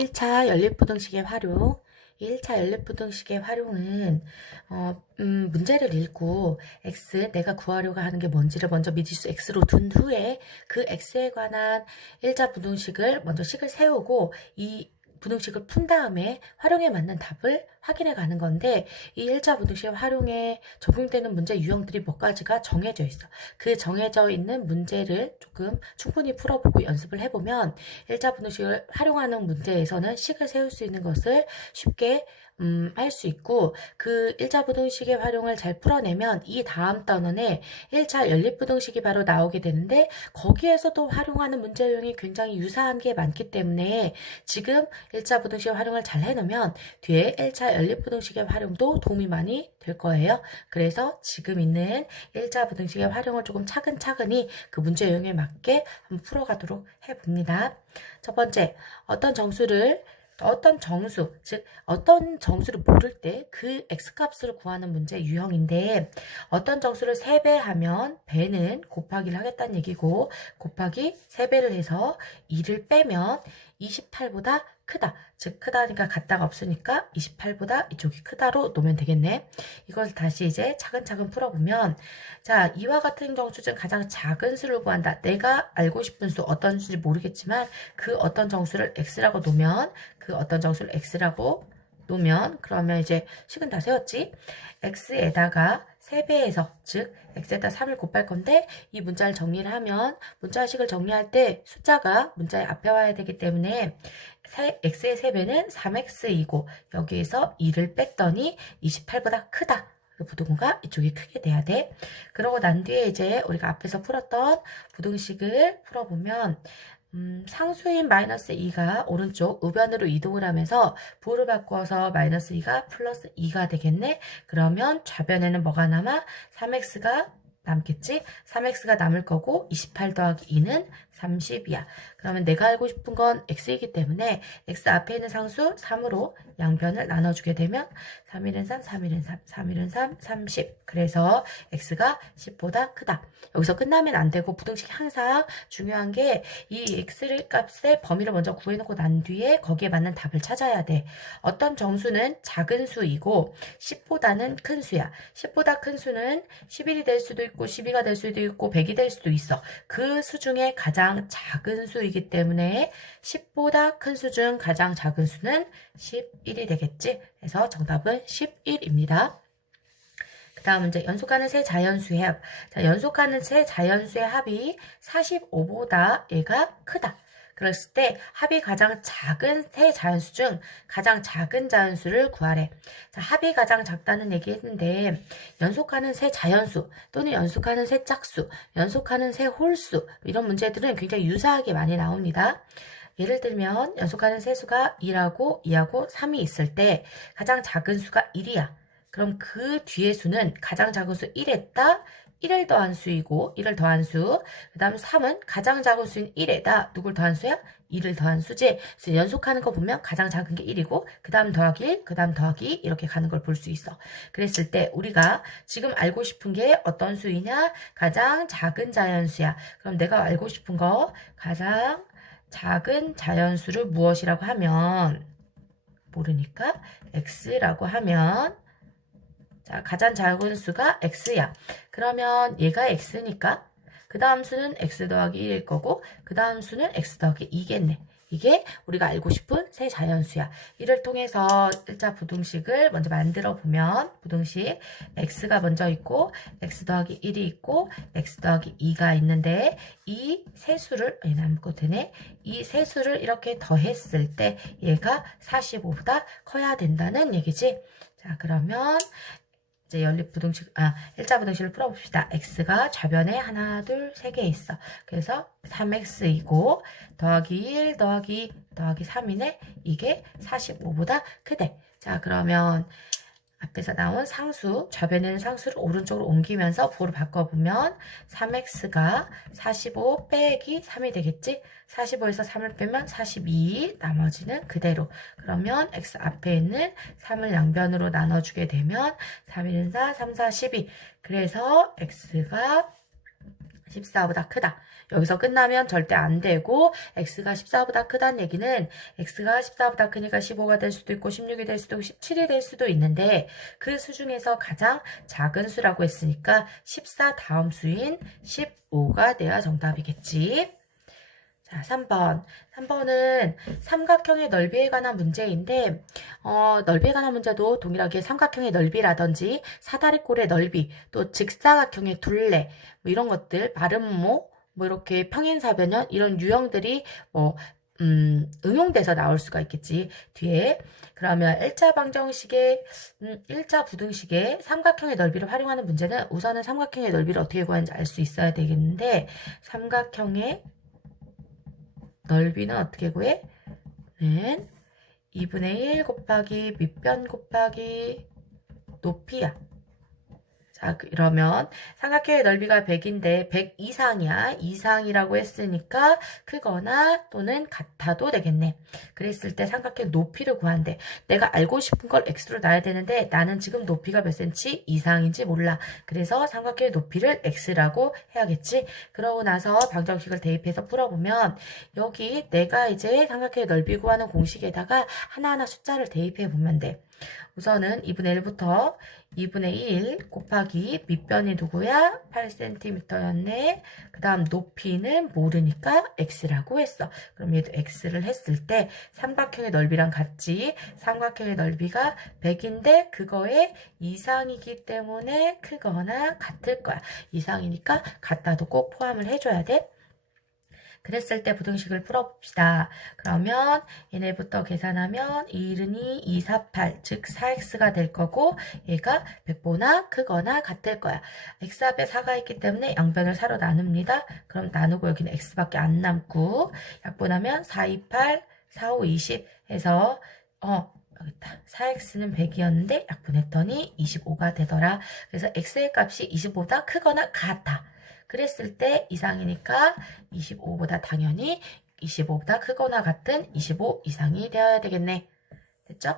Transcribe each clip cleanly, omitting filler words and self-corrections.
1차 연립부등식의 활용. 1차 연립부등식의 활용은 문제를 읽고 x, 내가 구하려고 하는 게 뭔지를 먼저 미지수 x로 둔 후에 그 x에 관한 1차 부등식을 먼저 식을 세우고 이 부등식을 푼 다음에 활용에 맞는 답을 확인해 가는 건데, 이 1차 부등식 활용에 적용되는 문제 유형들이 몇 가지가 정해져 있어. 그 정해져 있는 문제를 조금 충분히 풀어보고 연습을 해보면 1차 부등식을 활용하는 문제에서는 식을 세울 수 있는 것을 쉽게 할 수 있고, 그 1차 부등식의 활용을 잘 풀어내면 이 다음 단원에 1차 연립부등식이 바로 나오게 되는데, 거기에서도 활용하는 문제 유형이 굉장히 유사한 게 많기 때문에 지금 1차 부등식 활용을 잘 해놓으면 뒤에 1차 연립부등식의 활용도 도움이 많이 될 거예요. 그래서 지금 있는 1차 부등식의 활용을 조금 차근차근히 그 문제 유형에 맞게 한번 풀어가도록 해봅니다. 첫 번째, 어떤 정수, 즉 어떤 정수를 모를 때 그 x값을 구하는 문제 유형인데, 어떤 정수를 3배 하면 배는 곱하기를 하겠다는 얘기고, 곱하기 3배를 해서 2를 빼면 28보다 크다. 즉 크다니까 같다가 없으니까 28보다 이쪽이 크다로 놓으면 되겠네. 이걸 다시 이제 차근차근 풀어보면, 자, 이와 같은 정수 중 가장 작은 수를 구한다. 내가 알고 싶은 수 어떤 수인지 모르겠지만 그 어떤 정수를 x라고 놓으면, 그러면 이제 식은 다 세웠지. x에다가 3배해서, 즉 x에다 3을 곱할 건데, 이 문자를 정리를 하면 문자식을 정리할 때 숫자가 문자의 앞에 와야 되기 때문에 x의 3배는 3x이고 여기에서 2를 뺐더니 28보다 크다. 부등호가 이쪽이 크게 돼야 돼. 그러고 난 뒤에 이제 우리가 앞에서 풀었던 부등식을 풀어보면, 상수인 마이너스 2가 오른쪽 우변으로 이동을 하면서 부호를 바꿔서 마이너스 2가 플러스 2가 되겠네. 그러면 좌변에는 뭐가 남아? 3x가 남겠지? 3x가 남을 거고 28 더하기 2는 30이야. 그러면 내가 알고 싶은 건 x이기 때문에 x 앞에 있는 상수 3으로 양변을 나눠주게 되면 3, 1은 3, 3, 1은 3, 3, 1은 3, 30. 그래서 x가 10보다 크다. 여기서 끝나면 안 되고, 부등식 항상 중요한 게 이 x 값의 범위를 먼저 구해놓고 난 뒤에 거기에 맞는 답을 찾아야 돼. 어떤 정수는 작은 수이고 10보다는 큰 수야. 10보다 큰 수는 11이 될 수도 있고 12가 될 수도 있고 100이 될 수도 있어. 그 수 중에 가장 작은 수이기 때문에 10보다 큰 수 중 가장 작은 수는 11이 되겠지. 그래서 정답은 11입니다. 그 다음 문제, 연속하는 세 자연수의 합. 자, 연속하는 세 자연수의 합이 45보다 얘가 크다. 그랬을 때 합이 가장 작은 세 자연수 중 가장 작은 자연수를 구하래. 자, 합이 가장 작다는 얘기 했는데, 연속하는 세 자연수 또는 연속하는 세 짝수, 연속하는 세 홀수, 이런 문제들은 굉장히 유사하게 많이 나옵니다. 예를 들면 연속하는 세수가 1하고 2하고 3이 있을 때 가장 작은 수가 1이야. 그럼 그 뒤의 수는 가장 작은 수 1에다 1을 더한 수이고, 1을 더한 수. 그 다음 3은 가장 작은 수인 1에다 누굴 더한 수야? 2를 더한 수지. 그래서 연속하는 거 보면 가장 작은 게 1이고, 그 다음 더하기 1, 그 다음 더하기 2 이렇게 가는 걸 볼 수 있어. 그랬을 때 우리가 지금 알고 싶은 게 어떤 수이냐? 가장 작은 자연수야. 그럼 내가 알고 싶은 거, 가장 작은 자연수를 무엇이라고 하면, 모르니까 x라고 하면, 자, 가장 작은 수가 x야. 그러면 얘가 x니까 그 다음 수는 x 더하기 1일 거고, 그 다음 수는 x 더하기 2겠네. 이게 우리가 알고 싶은 세 자연수야. 이를 통해서 1차 부등식을 먼저 만들어 보면, 부등식 x가 먼저 있고 x 더하기 1이 있고 x 더하기 2가 있는데, 이 세 수를, 얘는 아무것도 되네. 이 세 수를 이렇게 더했을 때 얘가 45보다 커야 된다는 얘기지. 자, 그러면 이제 1차 부등식을 풀어봅시다. x가 좌변에 하나, 둘, 세 개 있어. 그래서 3x이고, 더하기 1, 더하기 3이네. 이게 45보다 크대. 자, 그러면 앞에서 나온 상수, 좌변에는 상수를 오른쪽으로 옮기면서 부호를 바꿔보면 3x가 45 빼기 3이 되겠지? 45에서 3을 빼면 42, 나머지는 그대로. 그러면 x 앞에 있는 3을 양변으로 나눠주게 되면 3, 1은 4, 3, 4, 12. 그래서 x가 14보다 크다. 여기서 끝나면 절대 안 되고 x가 14보다 크다는 얘기는 x가 14보다 크니까 15가 될 수도 있고 16이 될 수도 있고 17이 될 수도 있는데 그 수 중에서 가장 작은 수라고 했으니까 14 다음 수인 15가 돼야 정답이겠지. 자, 3번. 3번은 삼각형의 넓이에 관한 문제인데, 넓이에 관한 문제도 동일하게 삼각형의 넓이라든지 사다리꼴의 넓이, 또 직사각형의 둘레, 뭐 이런 것들, 발음모, 뭐 이렇게 평행사변형, 이런 유형들이 응용돼서 나올 수가 있겠지. 뒤에. 그러면 1차 방정식의, 1차 부등식의 삼각형의 넓이를 활용하는 문제는 우선은 삼각형의 넓이를 어떻게 구하는지 알 수 있어야 되겠는데, 삼각형의 넓이는 어떻게 구해? 는 2분의 1 곱하기 밑변 곱하기 높이야. 자, 그러면 삼각형의 넓이가 100인데 100 이상이야. 이상이라고 했으니까 크거나 또는 같아도 되겠네. 그랬을 때 삼각형 높이를 구한대. 내가 알고 싶은 걸 x로 놔야 되는데 나는 지금 높이가 몇 cm 이상인지 몰라. 그래서 삼각형의 높이를 x라고 해야겠지. 그러고 나서 방정식을 대입해서 풀어보면 여기 내가 이제 삼각형의 넓이 구하는 공식에다가 하나하나 숫자를 대입해 보면 돼. 우선은 2분의 1부터 2분의 1 곱하기 밑변이 누구야? 8cm였네. 그 다음 높이는 모르니까 x라고 했어. 그럼 얘도 x를 했을 때 삼각형의 넓이랑 같지. 삼각형의 넓이가 100인데 그거의 이상이기 때문에 크거나 같을 거야. 이상이니까 같다도 꼭 포함을 해줘야 돼. 그랬을 때 부등식을 풀어봅시다. 그러면 얘네부터 계산하면 2는 2, 2, 4, 8, 즉 4x가 될 거고 얘가 100보다 크거나 같을 거야. x 앞에 4가 있기 때문에 양변을 4로 나눕니다. 그럼 나누고 여기는 x밖에 안 남고 약분하면 4, 2, 8, 4, 5, 20 해서 여기 있다. 4x는 100이었는데 약분했더니 25가 되더라. 그래서 x의 값이 25보다 크거나 같아. 그랬을 때 이상이니까 25보다 당연히 25보다 크거나 같은 25 이상이 되어야 되겠네. 됐죠?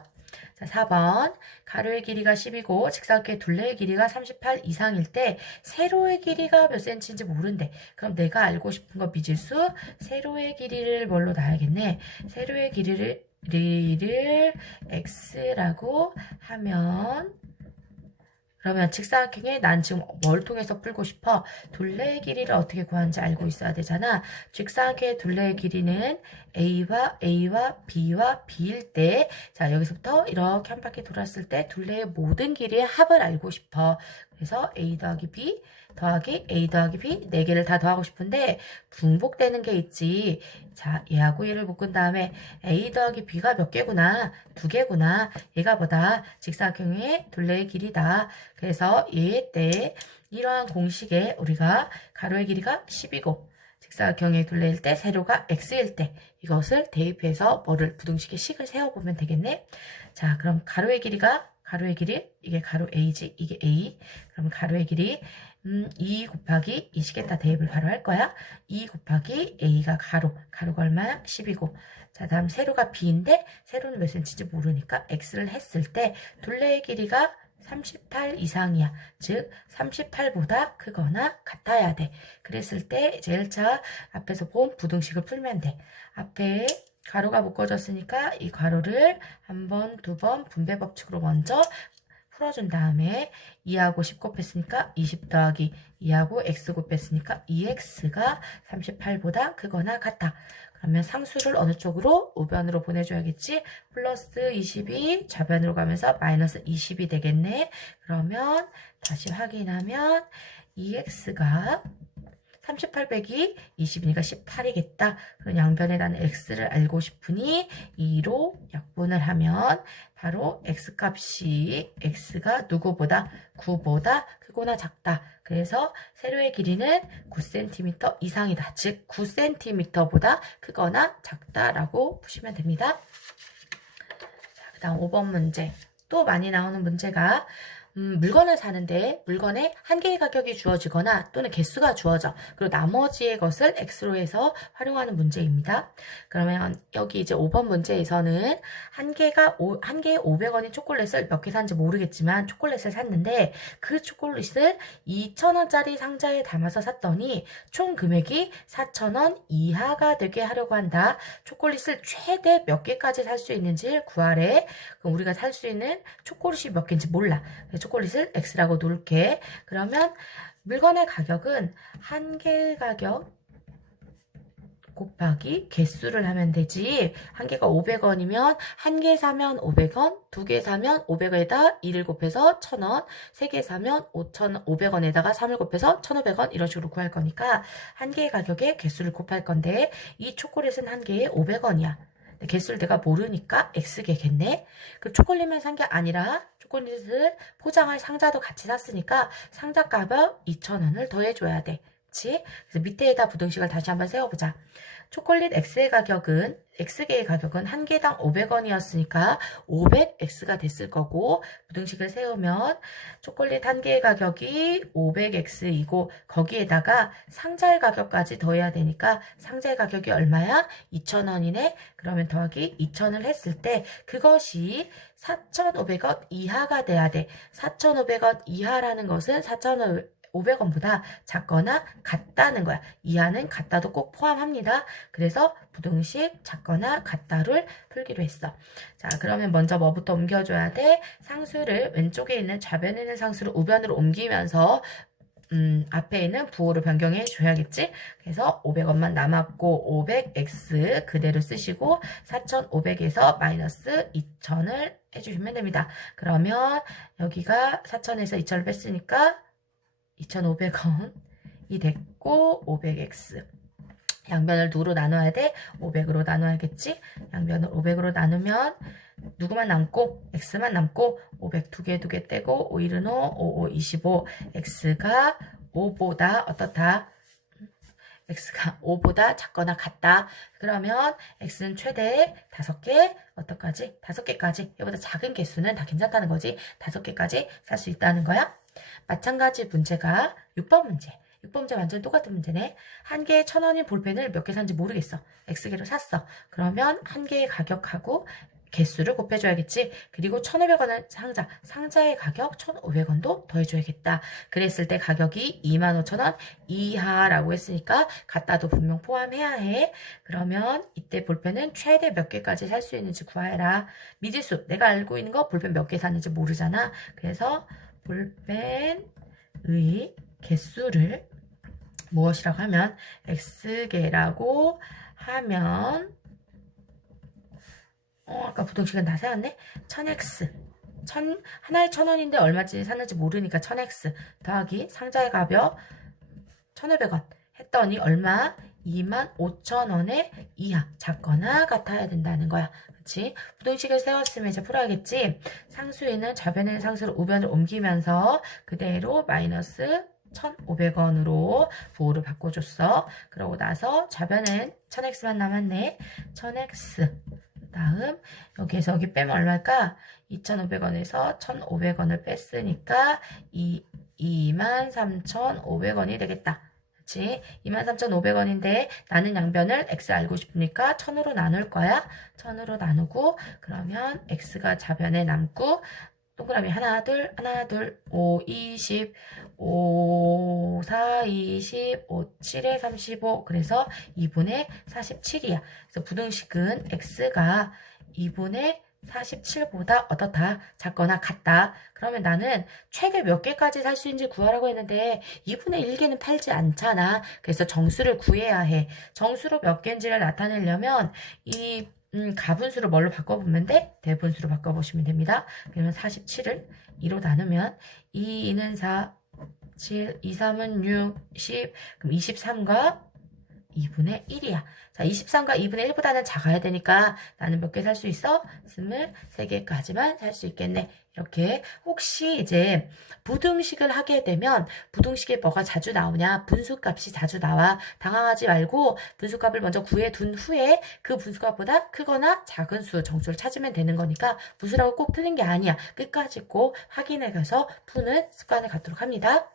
자, 4번. 가로의 길이가 10이고 직사각형의 둘레의 길이가 38 이상일 때 세로의 길이가 몇 cm인지 모른대. 그럼 내가 알고 싶은 거 미지수 세로의 길이를 뭘로 놔야겠네. 세로의 길이를 x라고 하면 그러면 직사각형에 난 지금 뭘 통해서 풀고 싶어? 둘레의 길이를 어떻게 구하는지 알고 있어야 되잖아. 직사각형의 둘레의 길이는 A와 B와 B일 때, 자, 여기서부터 이렇게 한 바퀴 돌았을 때 둘레의 모든 길이의 합을 알고 싶어. 그래서 A 더하기 B 더하기 A 더하기 B 4개를 다 더하고 싶은데 분복되는 게 있지. 자, 얘하고 얘를 묶은 다음에 A 더하기 B가 몇 개구나? 2개구나. 얘가 보다 직사각형의 둘레의 길이다. 그래서 얘 때 이러한 공식에 우리가 가로의 길이가 10이고 직사각형의 둘레일 때 세로가 x일 때 이것을 대입해서 뭐를 부등식의 식을 세워보면 되겠네. 자, 그럼 가로의 길이 이게 가로 a지, 이게 a. 그럼 가로의 길이 2 곱하기 이 식에다 대입을 바로 할 거야. 2 곱하기 a가 가로가 얼마야? 10이고. 자, 다음 세로가 b인데 세로는 몇 cm인지 모르니까 x를 했을 때 둘레의 길이가 38 이상이야. 즉 38보다 크거나 같아야 돼. 그랬을 때 이제 1차 앞에서 본 부등식을 풀면 돼. 앞에 가로가 묶어졌으니까 이 가로를 한 번, 두 번 분배 법칙으로 먼저 풀어준 다음에 2하고 10 곱했으니까 20 더하기 2하고 x 곱했으니까 2x가 38보다 크거나 같아. 그러면 상수를 어느 쪽으로? 우변으로 보내줘야겠지? 플러스 20이 좌변으로 가면서 마이너스 20이 되겠네. 그러면 다시 확인하면 2x가 38 빼기 20이니까 18이겠다. 그럼 양변에 나는 x를 알고 싶으니 2로 약분을 하면 바로 x값이 x가 누구보다 9보다 크거나 작다. 그래서 세로의 길이는 9cm 이상이다. 즉 9cm보다 크거나 작다라고 푸시면 됩니다. 자, 그 다음 5번 문제. 또 많이 나오는 문제가 물건을 사는데 물건에 한 개의 가격이 주어지거나 또는 개수가 주어져. 그리고 나머지의 것을 X로 해서 활용하는 문제입니다. 그러면 여기 이제 5번 문제에서는 한 개에 500원인 초콜릿을 몇 개 산지 모르겠지만 초콜릿을 샀는데 그 초콜릿을 2,000원짜리 상자에 담아서 샀더니 총 금액이 4,000원 이하가 되게 하려고 한다. 초콜릿을 최대 몇 개까지 살 수 있는지 구하래. 그럼 우리가 살 수 있는 초콜릿이 몇 개인지 몰라. 초콜릿을 X라고 놓을게. 그러면 물건의 가격은 한 개의 가격 곱하기 개수를 하면 되지. 한 개가 500원이면 한 개 사면 500원, 두 개 사면 500원에다 2를 곱해서 1,000원, 세 개 사면 500원에다가 3을 곱해서 1,500원 이런 식으로 구할 거니까 한 개의 가격에 개수를 곱할 건데 이 초콜릿은 한 개에 500원이야. 개수를 내가 모르니까 X개겠네. 그 초콜릿만 산 게 아니라 초콜릿을 포장할 상자도 같이 샀으니까 상자 값을 2,000원을 더해줘야 돼. 그치? 그래서 밑에에다 부등식을 다시 한번 세워보자. 초콜릿 X개의 가격은 한 개당 500원이었으니까 500X가 됐을 거고, 부등식을 세우면 초콜릿 한 개의 가격이 500X이고, 거기에다가 상자의 가격까지 더해야 되니까 상자의 가격이 얼마야? 2,000원이네? 그러면 더하기 2,000을 했을 때 그것이 4,500원 이하가 돼야 돼. 4,500원 이하라는 것은 4,500원보다 작거나 같다는 거야. 이하는 같다도 꼭 포함합니다. 그래서 부등식 작거나 같다를 풀기로 했어. 자, 그러면 먼저 뭐부터 옮겨줘야 돼? 상수를 왼쪽에 있는 좌변에 있는 상수를 우변으로 옮기면서 앞에 있는 부호를 변경해 줘야겠지? 그래서 500원만 남았고 500x 그대로 쓰시고 4,500에서 마이너스 2,000을 해주시면 됩니다. 그러면 여기가 4,000에서 2,000을 뺐으니까 2,500원이 됐고 500x 양변을 누구로 나눠야 돼? 500으로 나눠야겠지? 양변을 500으로 나누면 누구만 남고 x만 남고 500 두 개 떼고 5, 1은 5, 5, 25 x가 5보다 어떻다? x가 5보다 작거나 같다. 그러면 x는 최대 5개, 어떡하지? 5개까지. 이보다 작은 개수는 다 괜찮다는 거지. 5개까지 살 수 있다는 거야. 마찬가지 문제가 6번 문제. 6번 문제 완전 똑같은 문제네. 한 개에 1,000원인 볼펜을 몇 개 산지 모르겠어. X개로 샀어. 그러면 한 개의 가격하고 개수를 곱해줘야겠지. 그리고 1,500원은 상자의 가격 1,500원도 더해줘야겠다. 그랬을 때 가격이 25,000원 이하라고 했으니까 같다도 분명 포함해야 해. 그러면 이때 볼펜은 최대 몇 개까지 살 수 있는지 구하라. 미지수, 내가 알고 있는 거 볼펜 몇 개 샀는지 모르잖아. 그래서 볼펜의 개수를 무엇이라고 하면 X개라고 하면 아까 부등식은 다 세웠네? 1000X 하나에 1,000원인데 얼마치 샀는지 모르니까 1000X 더하기 상자의 가격 1,500원 했더니 얼마? 25,000원의 이하 작거나 같아야 된다는 거야. 그치? 부등식을 세웠으면 이제 풀어야겠지? 상수에는 좌변의 상수를 우변을 옮기면서 그대로 마이너스 1,500원으로 부호를 바꿔줬어. 그러고 나서 좌변은 1000X만 남았네. 1000X 다음 여기에서 여기 빼면 얼마일까? 2,500원에서 1,500원을 뺐으니까 23,500원이 되겠다. 그치? 23,500원인데 나는 양변을 x 알고 싶으니까 1,000으로 나눌 거야. 1,000으로 나누고 그러면 x가 좌변에 남고 동그라미 하나 둘 5, 20, 5, 4, 20, 5, 7에 35 그래서 2분의 47이야. 그래서 부등식은 x가 2분의 47보다 어떻다? 작거나 같다. 그러면 나는 최대 몇 개까지 살 수 있는지 구하라고 했는데 2분의 1개는 팔지 않잖아. 그래서 정수를 구해야 해. 정수로 몇 개인지를 나타내려면 이 가분수를 뭘로 바꿔보면 돼? 대분수로 바꿔보시면 됩니다. 그러면 47을 2로 나누면 2는 4, 7, 2, 3은 6, 10, 그럼 23과 2분의 1이야. 자, 23과 2분의 1보다는 작아야 되니까 나는 몇 개 살 수 있어? 23개까지만 살 수 있겠네. 이렇게 혹시 이제 부등식을 하게 되면 부등식에 뭐가 자주 나오냐? 분수값이 자주 나와. 당황하지 말고 분수값을 먼저 구해둔 후에 그 분수값보다 크거나 작은 수 정수를 찾으면 되는 거니까 분수라고 꼭 틀린 게 아니야. 끝까지 꼭 확인해서 푸는 습관을 갖도록 합니다.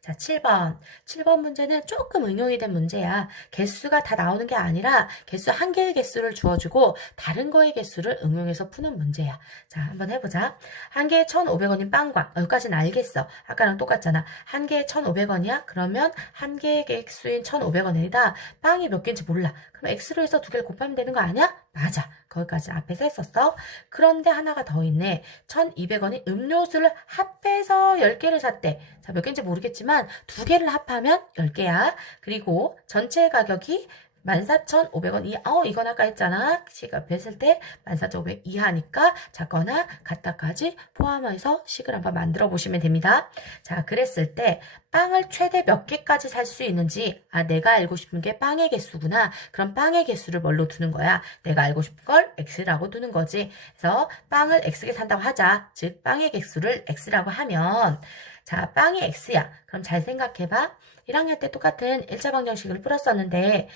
자, 7번. 7번 문제는 조금 응용이 된 문제야. 개수가 다 나오는 게 아니라 개수 한 개의 개수를 주어주고 다른 거의 개수를 응용해서 푸는 문제야. 자, 한번 해보자. 한 개에 1,500원인 빵과, 여기까지는 알겠어. 아까랑 똑같잖아. 한 개에 1,500원이야? 그러면 한 개의 개수인 1,500원이다. 빵이 몇 개인지 몰라. 그럼 x로 해서 두 개를 곱하면 되는 거 아니야? 맞아. 거기까지 앞에서 했었어. 그런데 하나가 더 있네. 1,200원이 음료수를 합해서 10개를 샀대. 자, 몇 개인지 모르겠지만 두 개를 합하면 10개야. 그리고 전체 가격이 14,500원 이건 아까 했잖아. 식을 했을 때 14,500 이하니까 작거나 같다까지 포함해서 식을 한번 만들어 보시면 됩니다. 자, 그랬을 때 빵을 최대 몇 개까지 살 수 있는지, 내가 알고 싶은 게 빵의 개수구나. 그럼 빵의 개수를 뭘로 두는 거야? 내가 알고 싶은 걸 x라고 두는 거지. 그래서 빵을 x개 산다고 하자. 즉 빵의 개수를 x라고 하면, 자, 빵이 x야. 그럼 잘 생각해봐. 1학년 때 똑같은 1차 방정식을 풀었었는데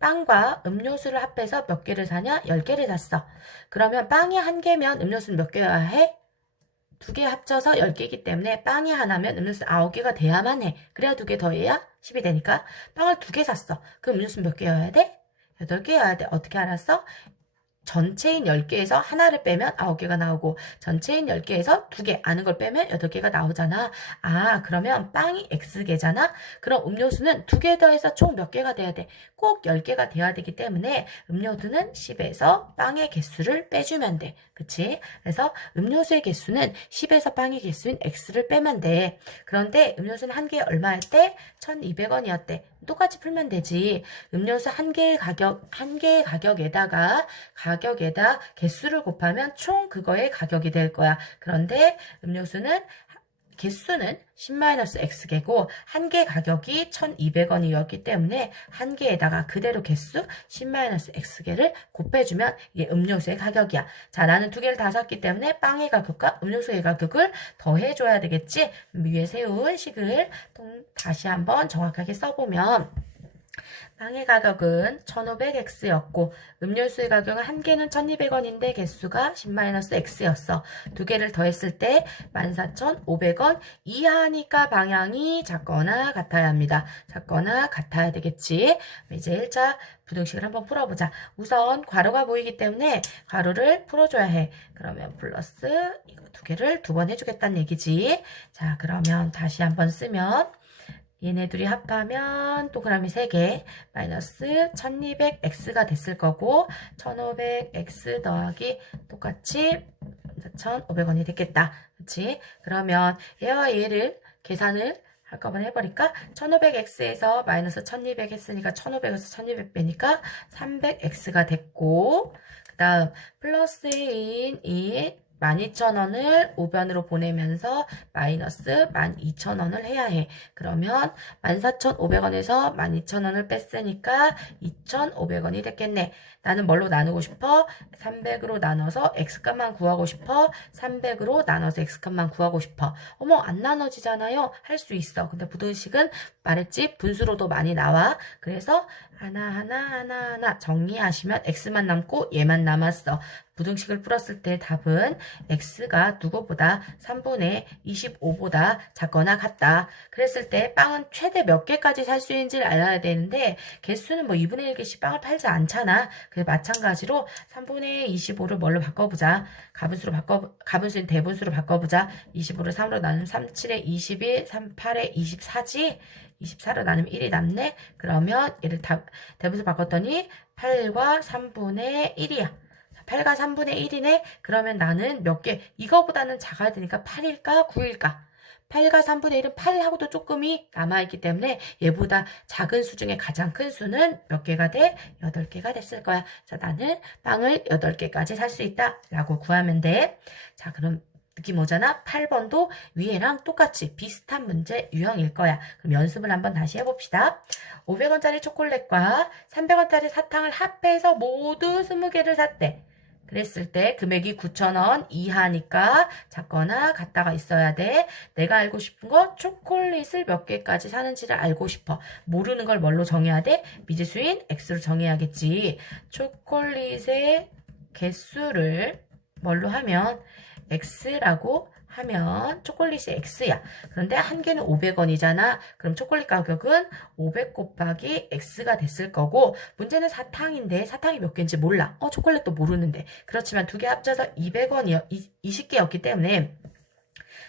빵과 음료수를 합해서 몇 개를 사냐? 10개를 샀어. 그러면 빵이 한 개면 음료수는 몇 개여야 해? 두 개 합쳐서 10개이기 때문에 빵이 하나면 음료수 9개가 돼야만 해. 그래야 두 개 더해야 10이 되니까 빵을 두 개 샀어. 그럼 음료수는 몇 개여야 돼? 8개여야 돼. 어떻게 알았어? 전체인 10개에서 하나를 빼면 9개가 나오고 전체인 10개에서 2개 아는 걸 빼면 8개가 나오잖아. 그러면 빵이 x개잖아. 그럼 음료수는 2개 더해서 총 몇 개가 돼야 돼? 꼭 10개가 돼야 되기 때문에 음료수는 10에서 빵의 개수를 빼주면 돼. 그치? 그래서 음료수의 개수는 10에서 빵의 개수인 x를 빼면 돼. 그런데 음료수는 한 개에 얼마였대? 1,200원이었대. 똑같이 풀면 되지. 음료수 한 개의 가격에다가 개수를 곱하면 총 그거의 가격이 될 거야. 그런데 개수는 10-x개고 한 개 가격이 1,200원이었기 때문에 한 개에다가 그대로 개수 10-x개를 곱해주면 이게 음료수의 가격이야. 자, 나는 두 개를 다 샀기 때문에 빵의 가격과 음료수의 가격을 더해줘야 되겠지. 위에 세운 식을 다시 한번 정확하게 써보면 빵의 가격은 1,500x였고 음료수의 가격은 한 개는 1,200원인데 개수가 10-x였어. 두 개를 더했을 때 14,500원 이하니까 방향이 작거나 같아야 합니다. 작거나 같아야 되겠지. 이제 1차 부등식을 한번 풀어보자. 우선 괄호가 보이기 때문에 괄호를 풀어줘야 해. 그러면 플러스 이거 두 개를 두 번 해주겠다는 얘기지. 자, 그러면 다시 한번 쓰면 얘네 둘이 합하면 동그라미 3개 마이너스 1200x가 됐을 거고 1500x 더하기 똑같이 1,500원이 됐겠다. 그치? 그러면 얘와 얘를 계산을 한꺼번에 해버릴까? 1500x에서 마이너스 1200 했으니까 1500에서 1200 빼니까 300x가 됐고 그 다음 플러스인 이 12,000원을 우변으로 보내면서 마이너스 12,000원을 해야 해. 그러면 14,500원에서 12,000원을 뺐으니까 2,500원이 됐겠네. 나는 뭘로 나누고 싶어? 300으로 나눠서 x값만 구하고 싶어? 300으로 나눠서 x값만 구하고 싶어? 어머, 안 나눠지잖아요? 할 수 있어. 근데 부등식은 말했지? 분수로도 많이 나와. 그래서 하나 정리하시면 x만 남고 얘만 남았어. 부등식을 풀었을 때 답은 x가 누구보다 3분의 25보다 작거나 같다. 그랬을 때 빵은 최대 몇 개까지 살 수 있는지를 알아야 되는데 개수는 뭐 2분의 1개씩 빵을 팔지 않잖아. 그래서 마찬가지로 3분의 25를 뭘로 바꿔보자. 가분수인 대분수로 바꿔보자. 25를 3으로 나누면 3, 7에 21, 3, 8에 24지? 24로 나누면 1이 남네? 그러면 얘를 대분수 바꿨더니 8과 3분의 1이야. 8과 3분의 1이네? 그러면 나는 몇 개? 이거보다는 작아야 되니까 8일까? 9일까? 8과 3분의 1은 8하고도 조금이 남아있기 때문에 얘보다 작은 수 중에 가장 큰 수는 몇 개가 돼? 8개가 됐을 거야. 자, 나는 빵을 8개까지 살 수 있다. 라고 구하면 돼. 자, 그럼 느낌 오잖아? 8번도 위에랑 똑같이 비슷한 문제 유형일 거야. 그럼 연습을 한번 다시 해봅시다. 500원짜리 초콜릿과 300원짜리 사탕을 합해서 모두 20개를 샀대. 그랬을 때 금액이 9,000원 이하니까 작거나 같다가 있어야 돼. 내가 알고 싶은 거 초콜릿을 몇 개까지 사는지를 알고 싶어. 모르는 걸 뭘로 정해야 돼? 미지수인 X로 정해야겠지. 초콜릿의 개수를 뭘로 하면 X라고 하면 초콜릿이 X야. 그런데 한 개는 500원이잖아. 그럼 초콜릿 가격은 500 곱하기 X가 됐을 거고 문제는 사탕인데 사탕이 몇 개인지 몰라. 초콜릿도 모르는데. 그렇지만 두 개 합쳐서 200원이요. 20개였기 때문에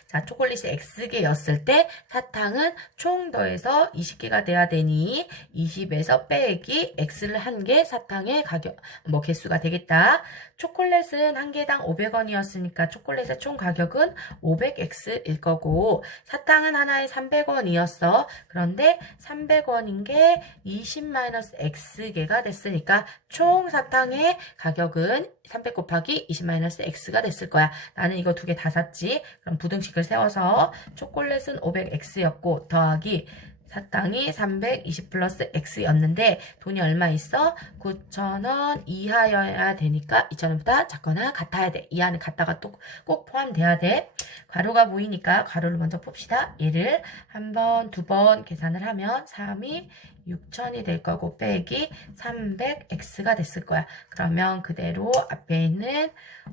자, 초콜릿이 X개였을 때 사탕은 총 더해서 20개가 돼야 되니 20에서 빼기 X를 한 개 사탕의 가격, 개수가 되겠다. 초콜릿은 한 개당 500원이었으니까 초콜릿의 총 가격은 500X일 거고 사탕은 하나에 300원이었어. 그런데 300원인 게 20-X개가 됐으니까 총 사탕의 가격은 300 곱하기 20-X가 됐을 거야. 나는 이거 두 개 다 샀지. 그럼 부등식을 세워서 초콜릿은 500X였고 더하기 사탕이 320 플러스 X였는데 돈이 얼마 있어? 9,000원 이하여야 되니까 2,000원보다 작거나 같아야 돼. 이하는 같다가 또 꼭 포함돼야 돼. 괄호가 보이니까 괄호를 먼저 봅시다. 얘를 한 번, 두 번 계산을 하면 3이 6,000이 될 거고 빼기 300X가 됐을 거야. 그러면 그대로 앞에 있는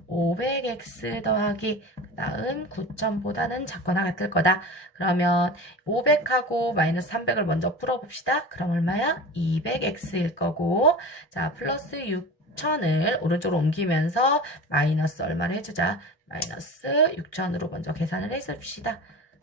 500X 더하기 그 다음 9,000보다는 작거나 같을 거다. 그러면 500하고 마이너스 300을 먼저 풀어봅시다. 그럼 얼마야? 200X일 거고 자 플러스 6,000을 오른쪽으로 옮기면서 마이너스 얼마를 해주자. 마이너스 6,000으로 먼저 계산을 해줍시다.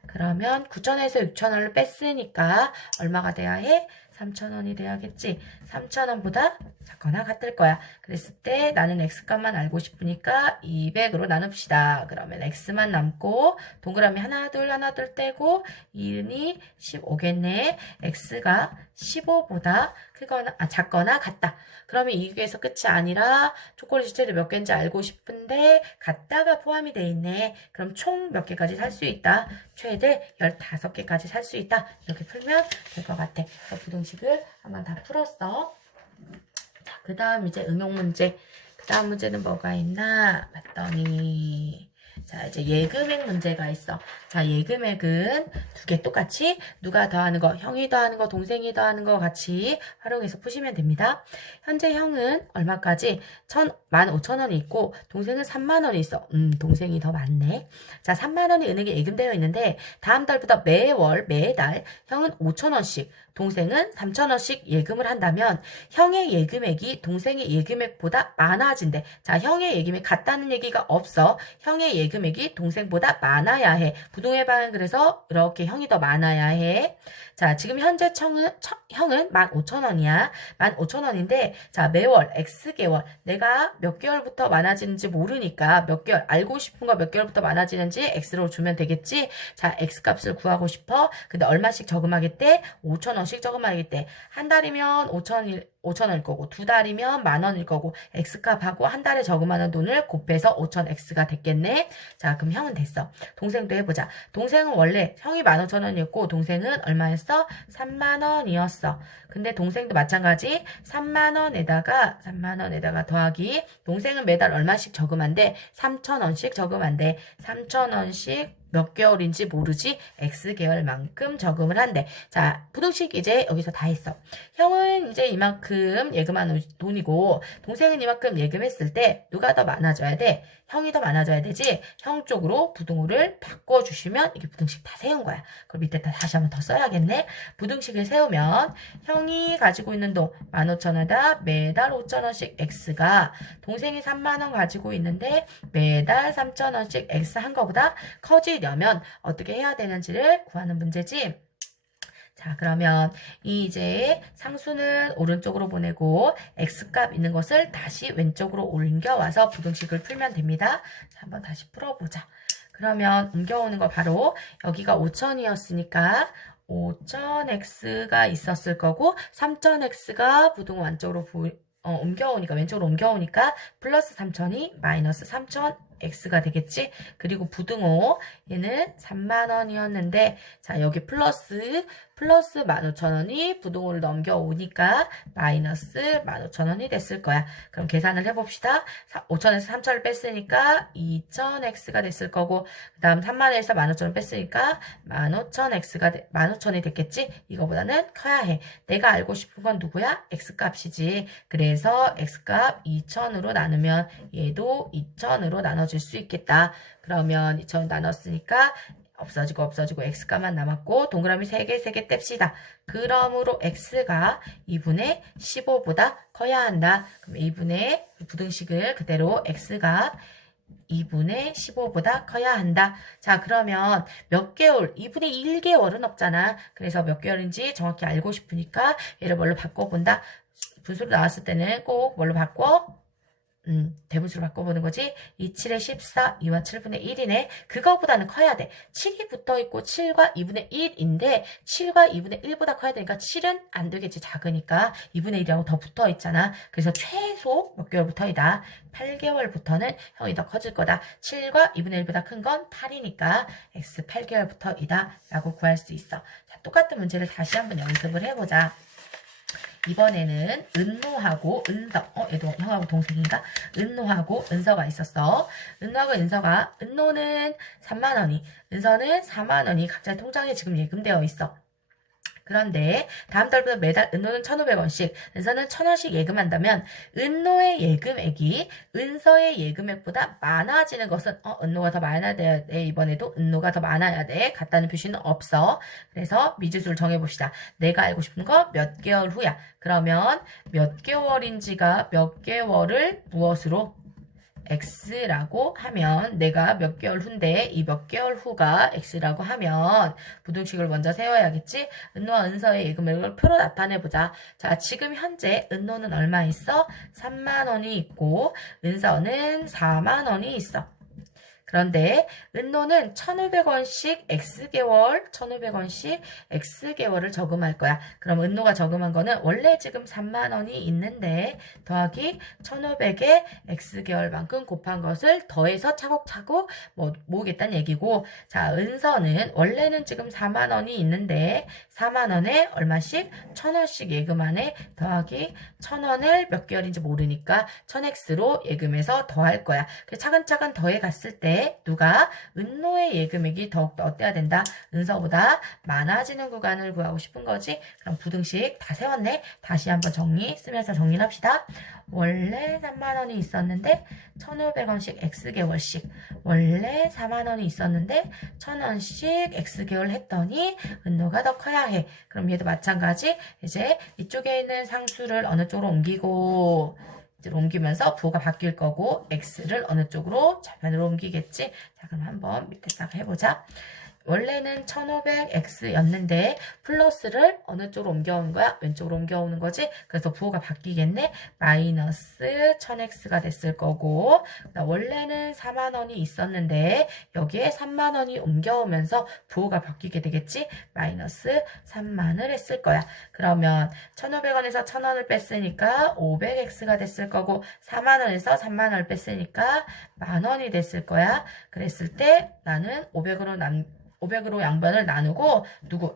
그러면 9,000에서 6,000원을 뺐으니까 얼마가 돼야 해? 3,000원이 돼야겠지. 3,000원보다 작거나 같을 거야. 그랬을 때 나는 X값만 알고 싶으니까 200으로 나눕시다. 그러면 X만 남고 동그라미 하나 둘 떼고 2이 15겠네. X가 15보다 크거나 작거나 같다. 그러면 이게에서 끝이 아니라 초콜릿 최대 몇 개인지 알고 싶은데 같다가 포함이 돼 있네. 그럼 총 몇 개까지 살 수 있다? 최대 15개까지 살 수 있다. 이렇게 풀면 될 것 같아. 부등식을 한번 다 풀었어. 자, 그 다음 이제 응용 문제. 그 다음 문제는 뭐가 있나 봤더니 자, 이제 예금액 문제가 있어. 자, 예금액은 두 개 똑같이 누가 더하는 거, 형이 더하는 거, 동생이 더하는 거 같이 활용해서 푸시면 됩니다. 현재 형은 얼마까지? 15,000원이 있고 동생은 3만원이 있어. 동생이 더 많네. 자, 3만원이 은행에 예금되어 있는데 다음 달부터 매달 형은 5,000원씩 동생은 3,000원씩 예금을 한다면 형의 예금액이 동생의 예금액보다 많아진대. 자, 형의 예금액 같다는 얘기가 없어. 형의 예금액이 동생보다 많아야 해. 부동의 방은 그래서 이렇게 형이 더 많아야 해. 자, 지금 현재 형은 15,000원이야. 15,000원인데 자, 매월 X개월 내가 몇 개월부터 많아지는지 모르니까 몇 개월 알고 싶은 거 몇 개월부터 많아지는지 X로 주면 되겠지. 자, X값을 구하고 싶어. 근데 얼마씩 저금하겠대? 5,000원씩 저금하겠대. 한 달이면 5,000원일 거고 두 달이면 10,000원일 거고 X값하고 한 달에 저금하는 돈을 곱해서 5,000X가 됐겠네. 자, 그럼 형은 됐어. 동생도 해보자. 동생은 원래 형이 15,000원이었고 동생은 얼마였어? 3만원이었어. 근데 동생도 마찬가지 3만원에다가 더하기 동생은 매달 얼마씩 저금한대? 3,000원씩 저금한대. 3,000원씩 몇 개월인지 모르지 X개월만큼 저금을 한대. 자, 부등식 이제 여기서 다 했어. 형은 이제 이만큼 예금한 돈이고 동생은 이만큼 예금했을 때 누가 더 많아져야 돼? 형이 더 많아져야 되지. 형 쪽으로 부등호를 바꿔주시면 이게 부등식 다 세운 거야. 그럼 밑에 다시 한번 더 써야겠네. 부등식을 세우면 형이 가지고 있는 돈 15,000원에다 매달 5,000원씩 X가 동생이 3만원 가지고 있는데 매달 3,000원씩 X 한 거보다 커지려면 어떻게 해야 되는지를 구하는 문제지. 자, 그러면 이제 상수는 오른쪽으로 보내고 X값 있는 것을 다시 왼쪽으로 옮겨와서 부등식을 풀면 됩니다. 자, 한번 다시 풀어보자. 그러면 옮겨오는 거 바로 여기가 5,000이었으니까 5,000X가 있었을 거고 3,000X가 부등호 안쪽으로 왼쪽으로 옮겨오니까 플러스 3,000이 마이너스 3,000 X가 되겠지? 그리고 부등호 얘는 3만원이었는데 자 여기 플러스 15,000원이 부등호를 넘겨오니까 마이너스 15,000원이 됐을 거야. 그럼 계산을 해봅시다. 5,000에서 3,000을 뺐으니까 2,000X가 됐을 거고 그 다음 3만원에서 15,000을 뺐으니까 15,000이 됐겠지? 이거보다는 커야 해. 내가 알고 싶은 건 누구야? X값이지. 그래서 X값 2,000으로 나누면 얘도 2,000으로 나눠질 수 있겠다. 그러면 2,000 나눴으니까 없어지고 X값만 남았고 동그라미 3개 뗍시다. 그러므로 X가 2분의 15보다 커야 한다. 그럼 2분의 부등식을 그대로 X가 2분의 15보다 커야 한다. 자 그러면 몇 개월? 2분의 1개월은 없잖아. 그래서 몇 개월인지 정확히 알고 싶으니까 얘를 뭘로 바꿔본다. 분수로 나왔을 때는 꼭 뭘로 바꿔? 대분수로 바꿔보는 거지. 2, 7에 14, 2와 7분의 1이네. 그거보다는 커야 돼. 7이 붙어있고 7과 2분의 1인데 7과 2분의 1보다 커야 되니까 7은 안 되겠지. 작으니까 2분의 1이라고 더 붙어있잖아. 그래서 최소 몇 개월부터이다. 8개월부터는 형이 더 커질 거다. 7과 2분의 1보다 큰 건 8이니까 x 8개월부터이다 라고 구할 수 있어. 자, 똑같은 문제를 다시 한번 연습을 해보자. 이번에는 은노하고 은서, 얘도 형하고 동생인가? 은노하고 은서가 있었어. 은노하고 은서가, 은노는 3만원이, 은서는 4만원이 각자 통장에 지금 예금되어 있어. 그런데 다음 달부터 매달 은노는 1,500원씩, 은서는 1,000원씩 예금한다면 은노의 예금액이 은서의 예금액보다 많아지는 것은 은노가 더 많아야 돼. 이번에도 은노가 더 많아야 돼. 같다는 표시는 없어. 그래서 미지수를 정해봅시다. 내가 알고 싶은 거 몇 개월 후야. 그러면 몇 개월인지가 몇 개월을 무엇으로? X라고 하면 내가 몇 개월 후인데 이 몇 개월 후가 X라고 하면 부등식을 먼저 세워야겠지? 은노와 은서의 예금액을 표로 나타내보자. 자, 지금 현재 은노는 얼마 있어? 3만원이 있고 은서는 4만원이 있어. 그런데 은노는 1,500원씩 X개월, 1,500원씩 X개월을 저금할 거야. 그럼 은노가 저금한 거는 원래 지금 3만원이 있는데 더하기 1,500에 X개월만큼 곱한 것을 더해서 차곡차곡 모으겠다는 얘기고, 자, 은서는 원래는 지금 4만원이 있는데 4만원에 얼마씩? 1,000원씩 예금하네. 더하기 1,000원을 몇 개월인지 모르니까 1000X로 예금해서 더할 거야. 차근차근 더해 갔을 때 누가? 은노의 예금액이 더욱더 어때야 된다? 은서보다 많아지는 구간을 구하고 싶은 거지. 그럼 부등식 다 세웠네. 다시 한번 쓰면서 정리를 합시다. 원래 3만원이 있었는데 1,500원씩 X개월씩, 원래 4만원이 있었는데 1,000원씩 X개월 했더니 은노가 더 커야 해. 그럼 얘도 마찬가지. 이제 이쪽에 있는 상수를 어느 쪽으로 옮기면서 부호가 바뀔 거고 x를 어느 쪽으로 좌변으로 옮기겠지. 자, 그럼 한번 밑에다가 해보자. 원래는 1,500x였는데 플러스를 어느 쪽으로 옮겨오는 거야? 왼쪽으로 옮겨오는 거지? 그래서 부호가 바뀌겠네. 마이너스 1,000x가 됐을 거고, 원래는 4만원이 있었는데 여기에 3만원이 옮겨오면서 부호가 바뀌게 되겠지? 마이너스 3만을 했을 거야. 그러면 1,500원에서 1,000원을 뺐으니까 500x가 됐을 거고, 4만원에서 3만원을 뺐으니까 만원이 됐을 거야. 그랬을 때 나는 500으로 양변을 나누고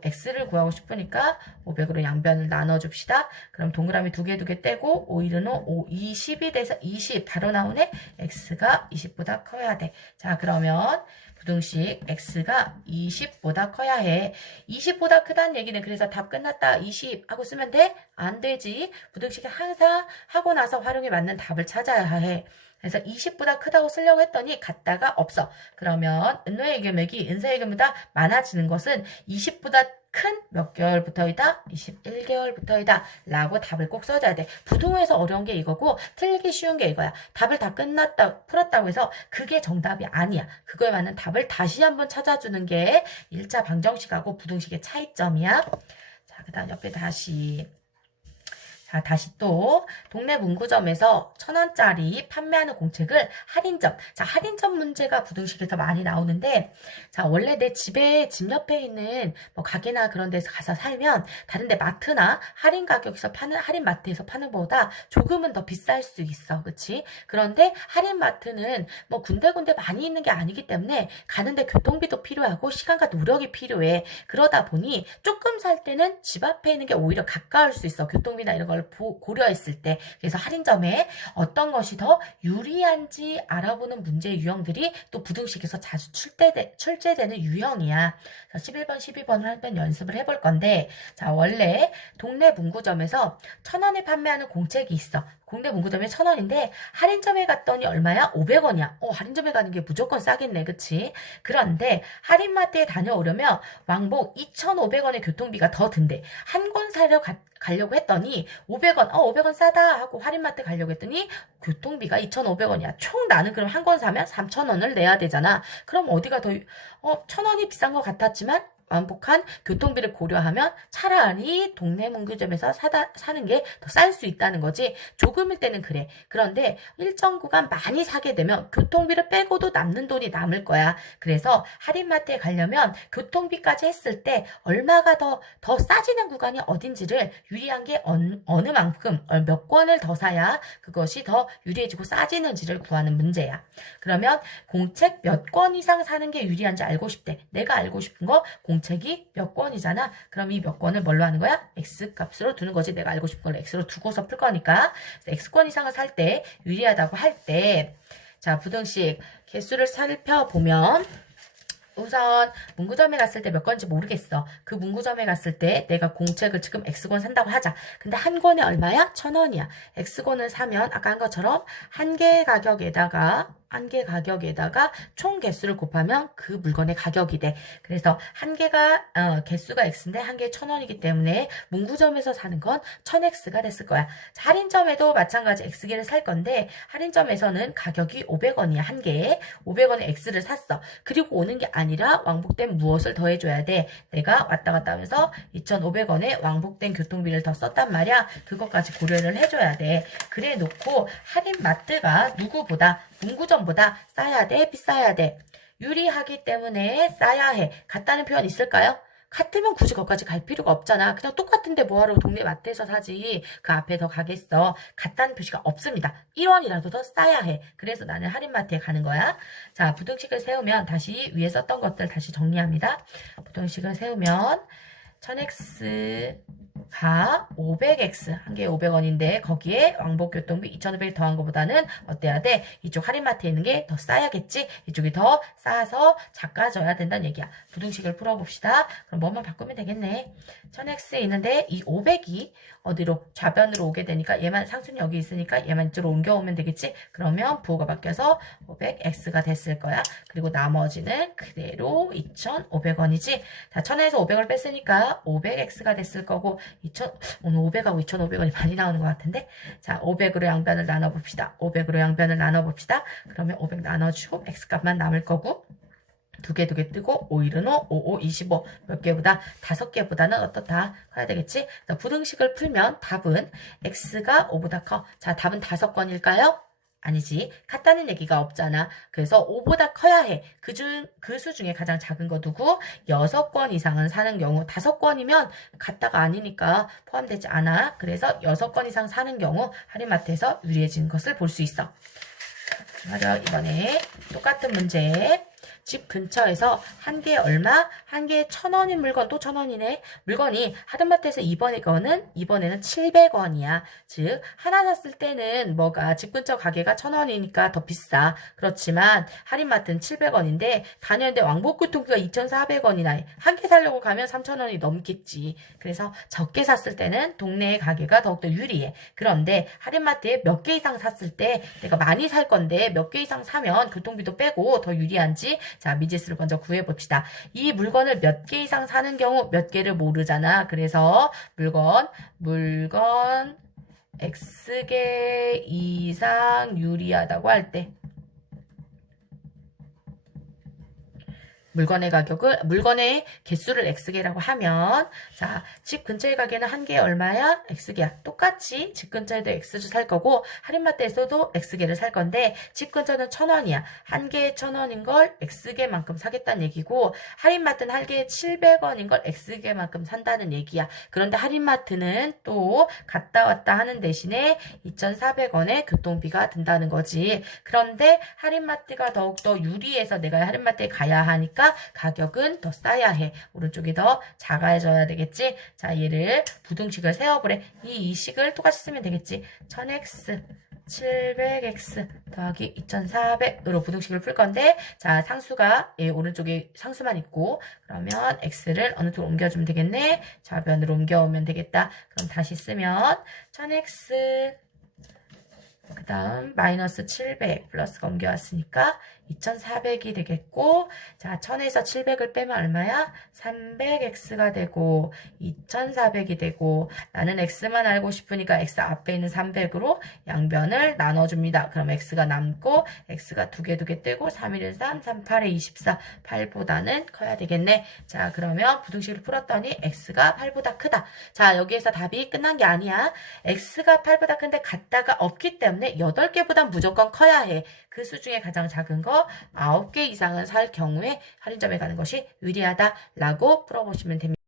x를 구하고 싶으니까 500으로 양변을 나눠줍시다. 그럼 동그라미 두 개 떼고 5, 1은 5, 20이 돼서 20 바로 나오네. x가 20보다 커야 돼. 자, 그러면 부등식 x가 20보다 커야 해. 20보다 크다는 얘기는 그래서 답 끝났다 20 하고 쓰면 돼? 안 되지. 부등식은 항상 하고 나서 활용에 맞는 답을 찾아야 해. 그래서 20보다 크다고 쓰려고 했더니 같다가 없어. 그러면 은노의 예금액이 은서의 예금보다 많아지는 것은 20보다 큰 몇 개월부터이다? 21개월부터이다 라고 답을 꼭 써줘야 돼. 부등호에서 어려운 게 이거고 틀리기 쉬운 게 이거야. 답을 다 풀었다고 해서 그게 정답이 아니야. 그거에 맞는 답을 다시 한번 찾아주는 게 1차 방정식하고 부등식의 차이점이야. 자, 그 다음 옆에 다시. 자, 다시 또 동네 문구점에서 1,000원짜리 판매하는 공책을 할인점. 자, 할인점 문제가 부등식에서 많이 나오는데, 자, 원래 내 집에 집 옆에 있는 뭐 가게나 그런 데서 가서 살면 다른 데 마트나 할인 가격에서 파는 할인 마트에서 파는 것보다 조금은 더 비쌀 수 있어. 그치? 그런데 할인 마트는 뭐 군데군데 많이 있는 게 아니기 때문에 가는데 교통비도 필요하고 시간과 노력이 필요해. 그러다 보니 조금 살 때는 집 앞에 있는 게 오히려 가까울 수 있어. 교통비나 이런 걸 고려했을 때. 그래서 할인점에 어떤 것이 더 유리한지 알아보는 문제 유형들이 또 부등식에서 자주 출제되는 유형이야. 11번, 12번을 한번 연습을 해볼 건데, 자, 원래 동네 문구점에서 1,000원에 판매하는 공책이 있어. 동네 문구점에 1,000원인데 할인점에 갔더니 얼마야? 500원이야. 할인점에 가는 게 무조건 싸겠네. 그치? 그런데 할인마트에 다녀오려면 왕복 2,500원의 교통비가 더 든대. 한 권 사려 가려고 했더니 500원, 500원 싸다 하고 할인마트 가려고 했더니 교통비가 2,500원이야. 총 나는 그럼 한 권 사면 3,000원을 내야 되잖아. 그럼 어디가 더, 1,000원이 비싼 것 같았지만 완복한 교통비를 고려하면 차라리 동네 문구점에서 사는 게 더 쌀 수 있다는 거지. 조금일 때는 그래. 그런데 일정 구간 많이 사게 되면 교통비를 빼고도 남는 돈이 남을 거야. 그래서 할인마트에 가려면 교통비까지 했을 때 얼마가 더 싸지는 구간이 어딘지를 유리한 게 어느 만큼 몇 권을 더 사야 그것이 더 유리해지고 싸지는지를 구하는 문제야. 그러면 공책 몇 권 이상 사는 게 유리한지 알고 싶대. 내가 알고 싶은 거 공책이 몇 권이잖아. 그럼 이 몇 권을 뭘로 하는 거야? X값으로 두는 거지. 내가 알고 싶은 걸 X로 두고서 풀 거니까. X권 이상을 살 때 유리하다고 할 때, 자, 부등식 개수를 살펴보면 우선 문구점에 갔을 때 몇 권인지 모르겠어. 그 문구점에 갔을 때 내가 공책을 지금 X권 산다고 하자. 근데 한 권에 얼마야? 1,000원이야. X권을 사면 아까 한 것처럼 한 개 가격에다가 총 개수를 곱하면 그 물건의 가격이 돼. 그래서 한 개가 개수가 X인데 한 개에 1,000원이기 때문에 문구점에서 사는 건 1,000X가 됐을 거야. 자, 할인점에도 마찬가지 X개를 살 건데 할인점에서는 가격이 500원이야. 한 개에 500원에 X를 샀어. 그리고 오는 게 아니라 왕복된 무엇을 더해줘야 돼. 내가 왔다 갔다 하면서 2,500원에 왕복된 교통비를 더 썼단 말이야. 그것까지 고려를 해줘야 돼. 그래 놓고 할인마트가 누구보다 문구점보다 싸야 돼? 비싸야 돼? 유리하기 때문에 싸야 해. 같다는 표현 있을까요? 같으면 굳이 거기까지 갈 필요가 없잖아. 그냥 똑같은데 뭐하러 동네 마트에서 사지. 그 앞에 더 가겠어. 같다는 표시가 없습니다. 1원이라도 더 싸야 해. 그래서 나는 할인마트에 가는 거야. 자, 부등식을 세우면 다시 위에 썼던 것들 다시 정리합니다. 부등식을 세우면 1,000X가 500X, 한 개에 500원인데 거기에 왕복교통비 2,500 더한 것보다는 어때야 돼? 이쪽 할인마트에 있는 게 더 싸야겠지? 이쪽이 더 싸서 작아져야 된다는 얘기야. 부등식을 풀어봅시다. 그럼 뭐만 바꾸면 되겠네. 1,000X에 있는데 이 500이 어디로? 좌변으로 오게 되니까 얘만 상수는 여기 있으니까 얘만 이쪽으로 옮겨오면 되겠지? 그러면 부호가 바뀌어서 500X가 됐을 거야. 그리고 나머지는 그대로 2,500원이지? 자, 1,000에서 500을 뺐으니까 500X가 됐을 거고 오늘 500하고 2,500원이 많이 나오는 것 같은데 자, 500으로 양변을 나눠봅시다. 500으로 양변을 나눠봅시다. 그러면 500 나눠주고 X값만 남을 거고 두 개 뜨고 5, 1은 5, 5, 25 몇 개보다 5개보다는 어떻다 커야 되겠지? 부등식을 풀면 답은 X가 5보다 커. 자, 답은 5건일까요? 아니지. 같다는 얘기가 없잖아. 그래서 5보다 커야 해. 그 수 중에 가장 작은 거 두고 6권 이상은 사는 경우 5권이면 같다가 아니니까 포함되지 않아. 그래서 6권 이상 사는 경우 할인마트에서 유리해진 것을 볼 수 있어. 맞아. 이번에 똑같은 문제. 집 근처에서 한 개에 얼마? 한 개에 1,000원인 물건 또 1,000원이네. 물건이 할인마트에서 이번에는 700원이야. 즉 하나 샀을 때는 뭐가 집 근처 가게가 1,000원이니까 더 비싸. 그렇지만 할인마트는 700원인데 다녔는데 왕복교통비가 2,400원이나 해. 한 개 사려고 가면 3,000원이 넘겠지. 그래서 적게 샀을 때는 동네 가게가 더욱더 유리해. 그런데 할인마트에 몇 개 이상 샀을 때 내가 많이 살 건데 몇 개 이상 사면 교통비도 빼고 더 유리한지 자, 미지수를 먼저 구해봅시다. 이 물건을 몇 개 이상 사는 경우 몇 개를 모르잖아. 그래서 물건 X개 이상 유리하다고 할 때 물건의 개수를 x개라고 하면, 자, 집 근처의 가게는 한 개에 얼마야? x개야. 똑같이 집 근처에도 x주 살 거고, 할인마트에서도 x개를 살 건데, 집 근처는 1,000원이야. 한 개에 1,000원인 걸 x개만큼 사겠다는 얘기고, 할인마트는 한 개에 700원인 걸 x개만큼 산다는 얘기야. 그런데 할인마트는 또 갔다 왔다 하는 대신에 2,400원의 교통비가 든다는 거지. 그런데 할인마트가 더욱더 유리해서 내가 할인마트에 가야 하니까 가격은 더 싸야 해. 오른쪽이 더 작아져야 되겠지. 자, 얘를 부등식을 세워보래. 이 식을 똑같이 쓰면 되겠지. 1000x 700x 더하기 2400으로 부등식을 풀 건데, 자, 상수가 오른쪽에 상수만 있고, 그러면 x를 어느 쪽으로 옮겨주면 되겠네. 좌변으로 옮겨오면 되겠다. 그럼 다시 쓰면 1000x 그 다음 마이너스 700 플러스가 옮겨왔으니까 2400이 되겠고, 자, 1000에서 700을 빼면 얼마야? 300x가 되고 2400이 되고, 나는 x만 알고 싶으니까 x 앞에 있는 300으로 양변을 나눠줍니다. 그럼 x가 남고 x가 두 개 뜨고 3, 1, 3, 3, 8에 24, 8보다는 커야 되겠네. 자, 그러면 부등식을 풀었더니 x가 8보다 크다. 자, 여기에서 답이 끝난 게 아니야. x가 8보다 큰데 같다가 없기 때문에 8개보단 무조건 커야 해. 그 수 중에 가장 작은 거 9개 이상은 살 경우에 할인점에 가는 것이 유리하다라고 풀어보시면 됩니다.